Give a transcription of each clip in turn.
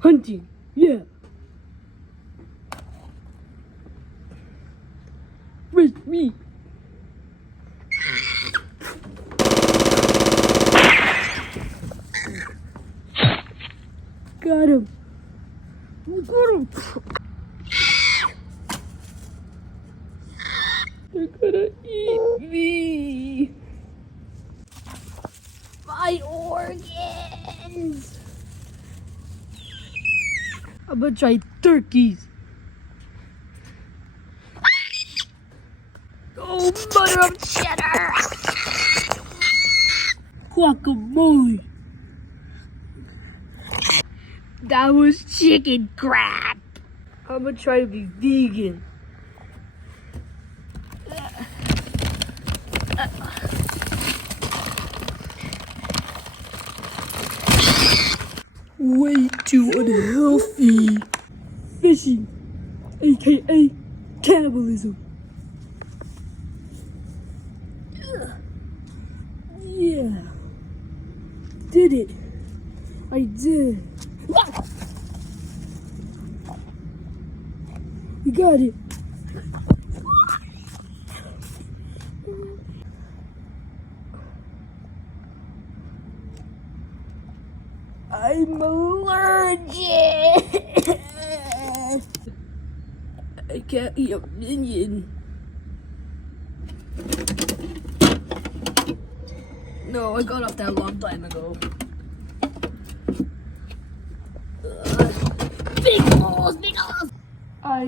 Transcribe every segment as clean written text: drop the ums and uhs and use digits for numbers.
Hunting, yeah. Fresh meat. Got him. Got him. They're gonna eat me. My organs. I'm gonna try turkeys. Oh, mother of cheddar! Guacamole. That was chicken crap. I'm gonna try to be vegan. Way too unhealthy. Fishing, aka cannibalism. Yeah, did it. I did. You got it. I'm allergic. I can't eat a minion. No, I got off that a long time ago. Big holes, big holes. I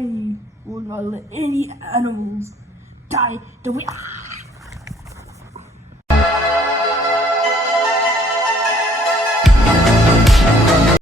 will not let any animals die the way